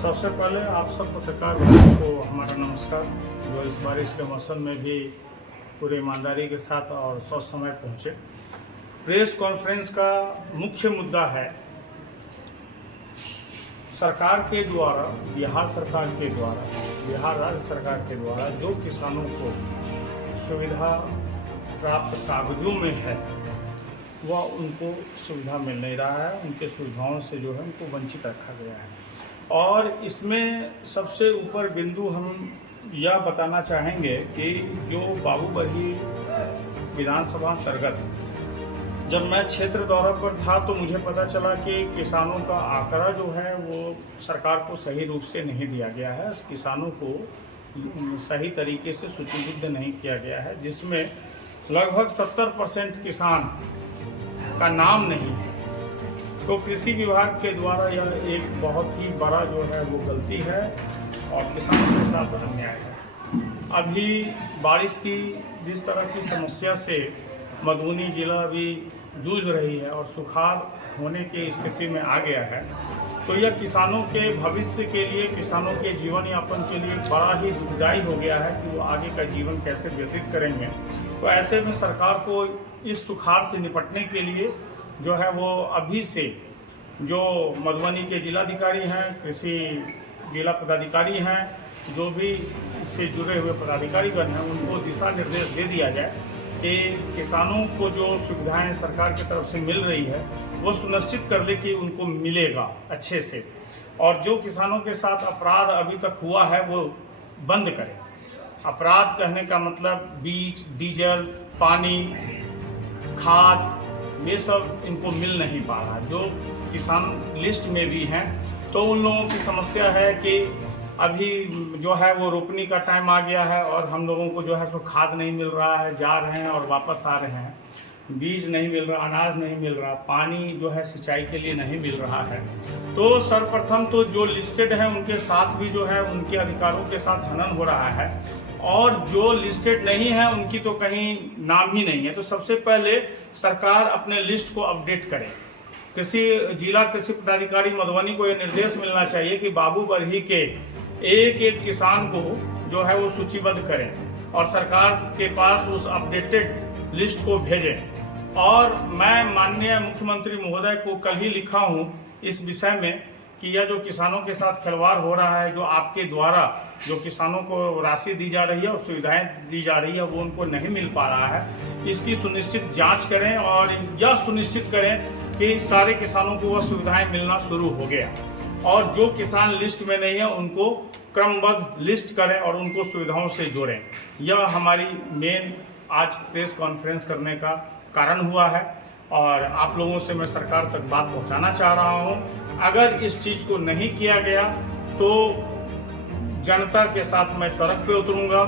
सबसे पहले आप सब पत्रकार भाइयों को हमारा नमस्कार, जो इस बारिश के मौसम में भी पूरी ईमानदारी के साथ और सौ समय पहुँचे। प्रेस कॉन्फ्रेंस का मुख्य मुद्दा है सरकार के द्वारा, बिहार सरकार के द्वारा, बिहार राज्य सरकार के द्वारा जो किसानों को सुविधा प्राप्त कागजों में है वह उनको सुविधा मिल नहीं रहा है। उनके सुविधाओं से जो है उनको वंचित रखा गया है। और इसमें सबसे ऊपर बिंदु हम यह बताना चाहेंगे कि जो बाबूबरही विधानसभा अंतर्गत जब मैं क्षेत्र दौरे पर था तो मुझे पता चला कि किसानों का आंकड़ा जो है वो सरकार को सही रूप से नहीं दिया गया है। किसानों को सही तरीके से सूचीबद्ध नहीं किया गया है, जिसमें लगभग 70% किसान का नाम नहीं है। तो कृषि विभाग के द्वारा यह एक बहुत ही बड़ा जो है वो गलती है और किसानों के साथ अन्याय है। अभी बारिश की जिस तरह की समस्या से मधुबनी जिला अभी जूझ रही है और सुखाड़ होने की स्थिति में आ गया है, तो यह किसानों के भविष्य के लिए, किसानों के जीवन यापन के लिए बड़ा ही दुखदायी हो गया है कि वो आगे का जीवन कैसे व्यतीत करेंगे। तो ऐसे में सरकार को इस सुखाड़ से निपटने के लिए जो है वो अभी से जो मधुबनी के जिलाधिकारी हैं, कृषि जिला पदाधिकारी हैं, जो भी इससे जुड़े हुए पदाधिकारीगण हैं, उनको दिशा निर्देश दे दिया जाए कि किसानों को जो सुविधाएं सरकार की तरफ से मिल रही है वो सुनिश्चित कर ले कि उनको मिलेगा अच्छे से, और जो किसानों के साथ अपराध अभी तक हुआ है वो बंद करें। अपराध कहने का मतलब बीज, डीजल, पानी, खाद, ये सब इनको मिल नहीं पा रहा। जो किसान लिस्ट में भी हैं तो उन लोगों की समस्या है कि अभी जो है वो रोपनी का टाइम आ गया है और हम लोगों को जो है सो खाद नहीं मिल रहा है, जा रहे हैं और वापस आ रहे हैं, बीज नहीं मिल रहा, अनाज नहीं मिल रहा, पानी जो है सिंचाई के लिए नहीं मिल रहा है। तो सर्वप्रथम तो जो लिस्टेड है उनके साथ भी जो है उनके अधिकारों के साथ हनन हो रहा है, और जो लिस्टेड नहीं है उनकी तो कहीं नाम ही नहीं है। तो सबसे पहले सरकार अपने लिस्ट को अपडेट करे। जिला कृषि पदाधिकारी मधुबनी को यह निर्देश मिलना चाहिए कि बाबूबरही के एक एक किसान को जो है वो सूचीबद्ध करें और सरकार के पास उस अपडेटेड लिस्ट को भेजें। और मैं माननीय मुख्यमंत्री महोदय को कल ही लिखा हूं इस विषय में कि यह जो किसानों के साथ खिलवाड़ हो रहा है, जो आपके द्वारा जो किसानों को राशि दी जा रही है और सुविधाएं दी जा रही है वो उनको नहीं मिल पा रहा है, इसकी सुनिश्चित जांच करें और यह सुनिश्चित करें कि सारे किसानों को वह सुविधाएं मिलना शुरू हो गया, और जो किसान लिस्ट में नहीं है उनको क्रमबद्ध लिस्ट करें और उनको सुविधाओं से जोड़ें। यह हमारी मेन आज प्रेस कॉन्फ्रेंस करने का कारण हुआ है और आप लोगों से मैं सरकार तक बात पहुंचाना चाह रहा हूं। अगर इस चीज़ को नहीं किया गया तो जनता के साथ मैं सड़क पे उतरूंगा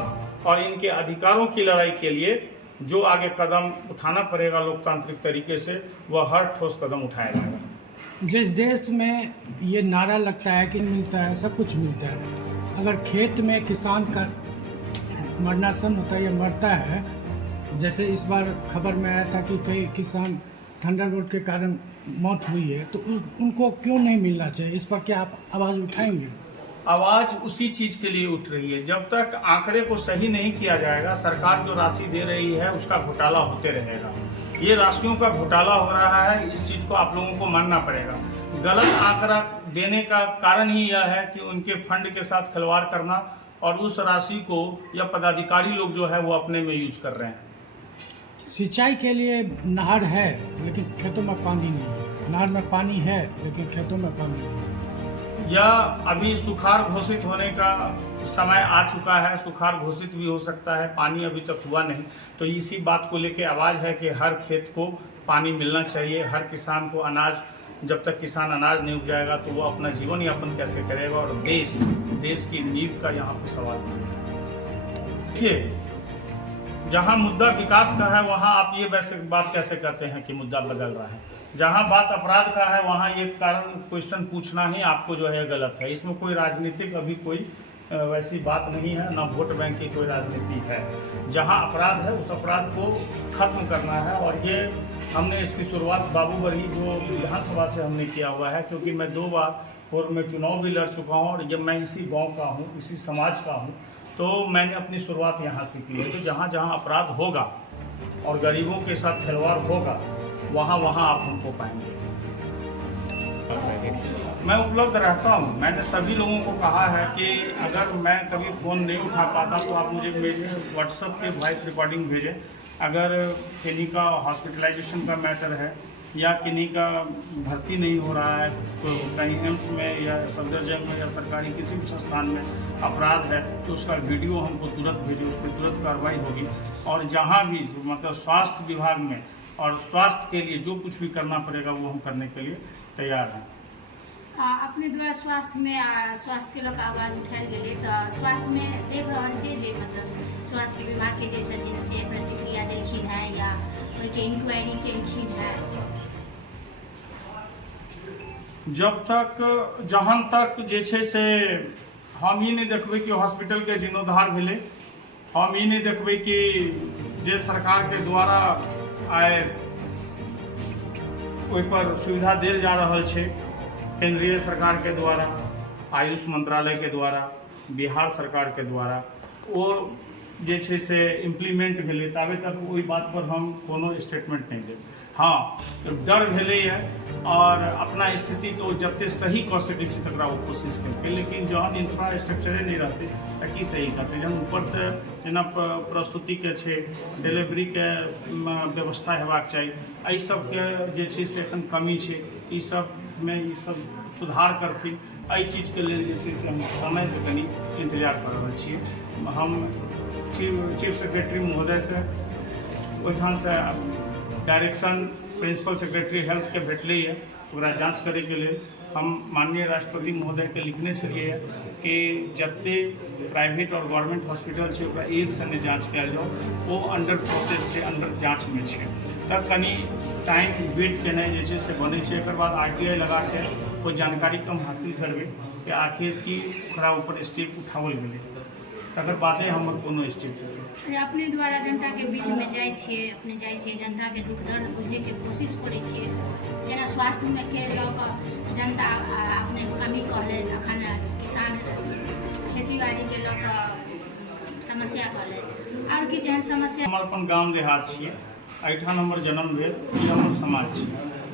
और इनके अधिकारों की लड़ाई के लिए जो आगे कदम उठाना पड़ेगा लोकतांत्रिक तरीके से, वह हर ठोस कदम उठाया जाएगा। जिस देश में ये नारा लगता है कि मिलता है, सब कुछ मिलता है, अगर खेत में किसान का मरनासन होता है या मरता है, जैसे इस बार खबर में आया था कि कई किसान थंडरबोल्ट के कारण मौत हुई है, तो उनको क्यों नहीं मिलना चाहिए? इस पर क्या आप आवाज़ उठाएंगे? आवाज़ उसी चीज़ के लिए उठ रही है, जब तक आंकड़े को सही नहीं किया जाएगा सरकार जो राशि दे रही है उसका घोटाला होते रहेगा। ये राशियों का घोटाला हो रहा है, इस चीज़ को आप लोगों को मानना पड़ेगा। गलत आंकड़ा देने का कारण ही यह है कि उनके फंड के साथ खिलवाड़ करना और उस राशि को या पदाधिकारी लोग जो है वो अपने में यूज कर रहे हैं। सिंचाई के लिए नहर है लेकिन खेतों में पानी नहीं है, नहर में पानी है लेकिन खेतों में पानी नहीं है। या अभी सुखाड़ घोषित होने का समय आ चुका है, सुखाड़ घोषित भी हो सकता है, पानी अभी तक हुआ नहीं। तो इसी बात को लेके आवाज़ है कि हर खेत को पानी मिलना चाहिए, हर किसान को अनाज, जब तक किसान अनाज नहीं उपजाएगा तो वो अपना जीवन यापन कैसे करेगा, और देश की नींव का यहाँ पे सवाल है। देखिए, जहाँ मुद्दा विकास का है वहाँ आप ये वैसे बात कैसे करते हैं कि मुद्दा बदल रहा है? जहाँ बात अपराध का है वहाँ ये कारण क्वेश्चन पूछना ही आपको जो है गलत है। इसमें कोई राजनीतिक अभी कोई वैसी बात नहीं है, ना वोट बैंक की कोई राजनीति है। जहाँ अपराध है उस अपराध को खत्म करना है, और ये हमने इसकी शुरुआत बाबूबरही जो विधानसभा से हमने किया हुआ है, क्योंकि मैं 2 बार पूर्व में चुनाव भी लड़ चुका हूँ और जब मैं इसी गांव का हूँ, इसी समाज का हूँ, तो मैंने अपनी शुरुआत यहाँ से की है। तो जहाँ जहाँ अपराध होगा और गरीबों के साथ खिलवाड़ होगा, वहाँ वहाँ आप हमको पाएंगे। मैं उपलब्ध रहता हूँ। मैंने सभी लोगों को कहा है कि अगर मैं कभी फ़ोन नहीं उठा पाता तो आप मुझे मेरे व्हाट्सएप पे वॉइस रिकॉर्डिंग भेजें। अगर किन्हीं का हॉस्पिटलाइजेशन का मैटर है या किन्हीं का भर्ती नहीं हो रहा है, तो कहीं एम्स में या सफदरजंग में या सरकारी किसी भी संस्थान में अपराध है, तो उसका वीडियो हमको तुरंत भेजें, उस पर तुरंत कार्रवाई होगी। और जहाँ भी मतलब स्वास्थ्य विभाग में और स्वास्थ्य के लिए जो कुछ भी करना पड़ेगा वो हम करने के लिए तैयार हैं। अपने द्वारा स्वास्थ्य के लोग आवाज उठायल गेलै, तो स्वास्थ्य में देख रहल छियै जे मतलब स्वास्थ्य विभाग के जे छथिन से प्रतिक्रिया देलखिन है या ओहिके इंक्वायरी केलखिन है? जब तक जहाँ तक जे छै से हम ई नहीं देखबै कि हॉस्पिटल के जीर्णोद्धार भेलै, हम ई नहीं देखबै कि जे सरकार के द्वारा आए ओहि पर सुविधा देल जा रहल छै, केंद्रीय सरकार के द्वारा, आयुष मंत्रालय के द्वारा, बिहार सरकार के द्वारा, वो जे छै से इम्प्लीमेंट भेलै, ताबे तक ओहि बात पर हम कोनो स्टेटमेंट नहीं देब। हाँ, डर भेलैए और अपना स्थिति को जते सही कर सकै छी तकरा वो कोशिश केलकै, लेकिन जहन इंफ्रास्ट्रक्चरे नहीं रहतै तऽ की सही करतै। जहन ऊपर से जेना प्रसूति के छै, डिलीवरी के व्यवस्था हेबाक चाही, एहि सबके जे छै से एखन कमी छै, ई सब में ई सब सुधार करथिन। एहि चीजके लेल जे छै से हम समय से कनी इंतजार कर रहल छियै। हम चीफ सेक्रेटरी महोदय से ओहिठाम से डायरेक्शन प्रिंसिपल सेक्रेटरी हेल्थ के भेटलैए, ओकरा जाँच करैके लेल हम माननीय राष्ट्रपति महोदय के लिखने छलिए कि जते प्राइवेट और गवर्नमेंट हॉस्पिटल छै ओकरा एक संगे जाँच कयल जाओ, वो अंडर प्रोसेस छै, अंडर जाँच में छै, तऽ कनी टाइम वेट केनाइ जे छै से बनै छै। एकर बाद RTI लगा के कोई जानकारी कम हासिल करबै कि आखिर की ओकरा ऊपर स्टेप उठाओल गेलै, तकर बादे हमर कोनो स्टेप। अपने द्वारा जनता के बीच में जाइ छियै, अपने जाइ छियै जनता के दुख दर्द बुझे के कोशिश करै छियै। जेना स्वास्थ्य में के लऽ कऽ जनता अपने कमी कहले, अखन किसान खेती बाड़ी के लऽ कऽ समस्या कहले, और किछु एहन समस्या? हमर अपन गाम देहात छियै, एहिठाम हमर जन्म भेल, ई हमर समाज छै।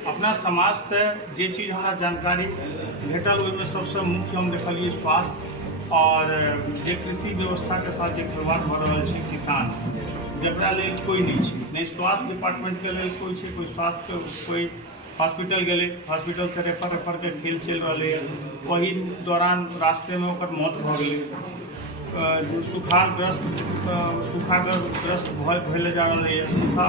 अपना समाज से जे चीज हमरा जानकारी भेटल ओहिमे सबसे मुख्य हम देखलिए स्वास्थ्य और जे कृषि व्यवस्था के साथ जे खिलवाड़ भऽ रहल छै, किसान जकरा लेल कोई नहीं छै, नहीं स्वास्थ्य डिपार्टमेंट के लेल कोई छै, कोई स्वास्थ्य कोई हॉस्पिटल गेलै, हॉस्पिटल से रेफर के खेल चलि रहलै है, वही दौरान रास्ते में ओकर मौत भऽ गेलै। सूखाग्रस्त भेल जा रहलै है, सूखा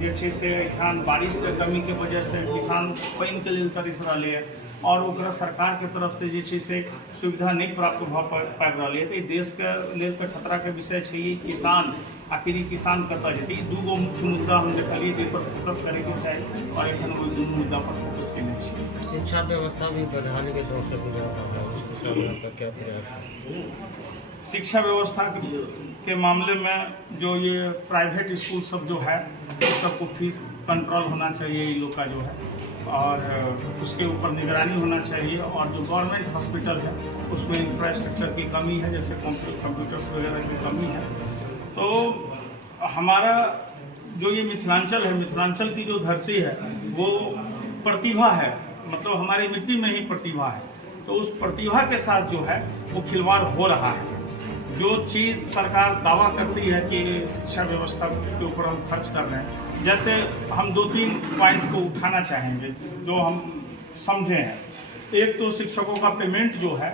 जे छै से एहिठाम बारिश के कमी के वजह से किसान पानि के लेल तरस रहलै है और ओकरा सरकार के तरफ से जे छै से सुविधा नहीं प्राप्त भऽ पाबि रहलै है। तऽ देश के लेल तऽ खतरा के विषय छै। ई किसान आखिर ई किसान कतऽ जेतै? ई दूगो मुख्य मुद्दा हम देखलिए जाहि पर फोकस करैके चाही और एखन ओहि दुनू मुद्दा पर फोकस केने छी। शिक्षा व्यवस्था भी बदहाली के दौर से गुजर रहा है, उसको सुधारने का क्या प्रयास है? शिक्षा व्यवस्था के मामले में जो ये प्राइवेट स्कूल सब जो है उस सबको फीस कंट्रोल होना चाहिए, ये लोग का जो है, और उसके ऊपर निगरानी होना चाहिए। और जो गवर्नमेंट हॉस्पिटल है उसमें इंफ्रास्ट्रक्चर की कमी है, जैसे कंप्यूटर्स वगैरह की कमी है। तो हमारा जो ये मिथिलांचल है, मिथिलांचल की जो धरती है वो प्रतिभा है, मतलब हमारी मिट्टी में ही प्रतिभा है। तो उस प्रतिभा के साथ जो है वो खिलवाड़ हो रहा है। जो चीज़ सरकार दावा करती है कि शिक्षा व्यवस्था के ऊपर हम खर्च कर रहे हैं, जैसे हम 2-3 पॉइंट को उठाना चाहेंगे जो हम समझे हैं। एक तो शिक्षकों का पेमेंट जो है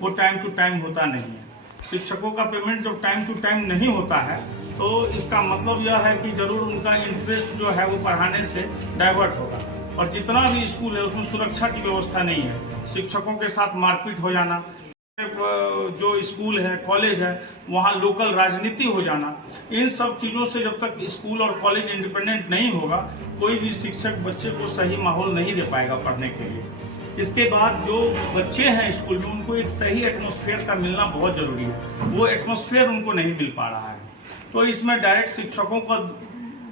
वो टाइम टू टाइम होता नहीं है। शिक्षकों का पेमेंट जब टाइम टू टाइम नहीं होता है तो इसका मतलब यह है कि ज़रूर उनका इंटरेस्ट जो है वो पढ़ाने से डाइवर्ट होगा। और जितना भी स्कूल है उसमें सुरक्षा की व्यवस्था नहीं है, शिक्षकों के साथ मारपीट हो जाना, जो स्कूल है कॉलेज है वहाँ लोकल राजनीति हो जाना, इन सब चीज़ों से जब तक स्कूल और कॉलेज इंडिपेंडेंट नहीं होगा कोई भी शिक्षक बच्चे को सही माहौल नहीं दे पाएगा पढ़ने के लिए। इसके बाद जो बच्चे हैं स्कूल में उनको एक सही एटमॉस्फेयर का मिलना बहुत ज़रूरी है, वो एटमॉस्फेयर उनको नहीं मिल पा रहा है। तो इसमें डायरेक्ट शिक्षकों का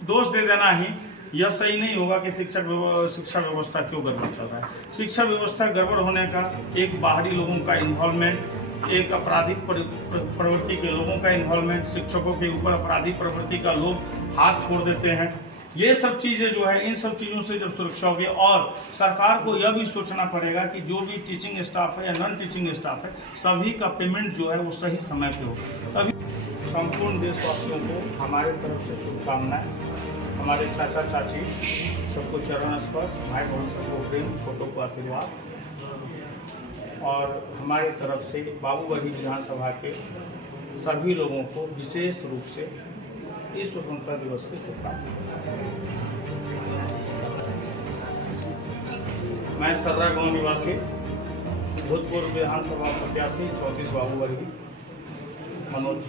दोष दे देना ही यह सही नहीं होगा कि शिक्षा व्यवस्था क्यों गड़बड़ चल रहा है। शिक्षा व्यवस्था गड़बड़ होने का एक बाहरी लोगों का इन्वॉल्वमेंट, एक आपराधिक प्रवृत्ति के लोगों का इन्वॉल्वमेंट, शिक्षकों के ऊपर आपराधिक प्रवृत्ति का लोग हाथ छोड़ देते हैं। ये सब चीज़ें जो है, इन सब चीज़ों से जब सुरक्षा होगी, और सरकार को यह भी सोचना पड़ेगा कि जो भी टीचिंग स्टाफ है या नॉन टीचिंग स्टाफ है, सभी का पेमेंट जो है वो सही समय पे हो। तभी संपूर्ण देशवासियों को हमारे तरफ से शुभकामनाएं। हमारे चाचा चाची सबको चरण स्पर्श, भाई बहन सबको प्रेम, छोटों को आशीर्वाद, और हमारी तरफ से बाबूबढ़ी विधानसभा के सभी लोगों को विशेष रूप से इस स्वतंत्रता दिवस की शुभकामनाएं। मैं सर्रा गांव निवासी, भूतपूर्व विधानसभा प्रत्याशी 34 बाबूबढ़ी, मनोज।